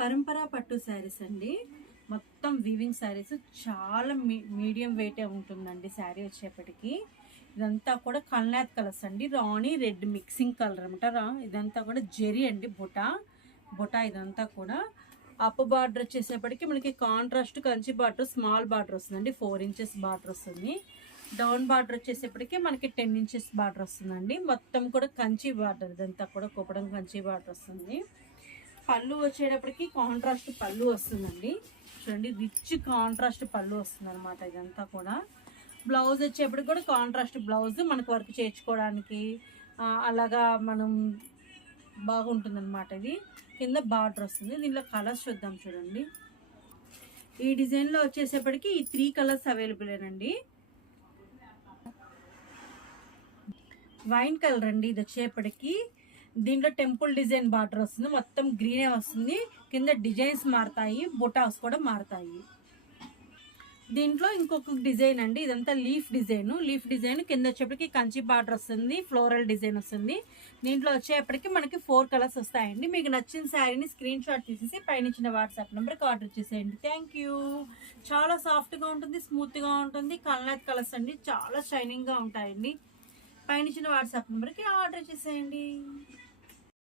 పరంపర పట్టు శారీస్ అండి. మొత్తం వీవింగ్ శారీస్ చాలా మీడియం వెయిటే ఉంటుందండి. శారీ వచ్చేప్పటికి ఇదంతా కూడా కల్నాథ్ కలర్స్ అండి. రాణి రెడ్ మిక్సింగ్ కలర్ అనమాట. ఇదంతా కూడా జెరీ అండి. బుటా ఇదంతా కూడా అప్ బార్డర్ వచ్చేసేపటికి మనకి contrast Kanchi border small border వస్తుందండి. 4 ఇంచెస్ బార్డర్ వస్తుంది. డౌన్ బార్డర్ వచ్చేసేపటికి మనకి 10 ఇంచెస్ బార్డర్ వస్తుందండి. మొత్తం కూడా కంచి బార్డర్, ఇదంతా కూడా కుప్పడం కంచి బార్డర్ వస్తుంది. పళ్ళు వచ్చేటప్పటికి కాంట్రాస్ట్ పళ్ళు వస్తుందండి. చూడండి, రిచ్ కాంట్రాస్ట్ పళ్ళు వస్తుంది అనమాట. ఇదంతా కూడా బ్లౌజ్ వచ్చేప్పటికి కూడా కాంట్రాస్ట్ బ్లౌజ్ మనకు వర్క్ చేయించుకోవడానికి అలాగా మనం బాగుంటుంది అనమాట. ఇది కింద బార్డర్ వస్తుంది. దీనిలో కలర్స్ చూద్దాం. చూడండి, ఈ డిజైన్లో వచ్చేసేపటికి ఈ 3 కలర్స్ అవైలబుల్ అండి. వైన్ కలర్ అండి. ఇది వచ్చేప్పటికి దీంట్లో టెంపుల్ డిజైన్ బార్డర్ వస్తుంది. మొత్తం గ్రీనే వస్తుంది. కింద డిజైన్స్ మారుతాయి, బుటాస్ కూడా మారుతాయి. దీంట్లో ఇంకొక డిజైన్ అండి. ఇదంతా లీఫ్ డిజైన్ కింద వచ్చేప్పటికి కంచి బార్డర్ వస్తుంది, ఫ్లోరల్ డిజైన్ వస్తుంది. దీంట్లో వచ్చేప్పటికి మనకి 4 కలర్స్ వస్తాయండి. మీకు నచ్చిన శారీని స్క్రీన్ షాట్ తీసేసి పైన ఇచ్చిన వాట్సాప్ నెంబర్కి ఆర్డర్ చేసేయండి. Thank you. చాలా సాఫ్ట్గా ఉంటుంది, స్మూత్గా ఉంటుంది. కల్నాథ్ కలర్స్ అండి, చాలా షైనింగ్గా ఉంటాయండి. పైన ఇచ్చిన వాట్సాప్ నెంబర్కి ఆర్డర్ చేసేయండి.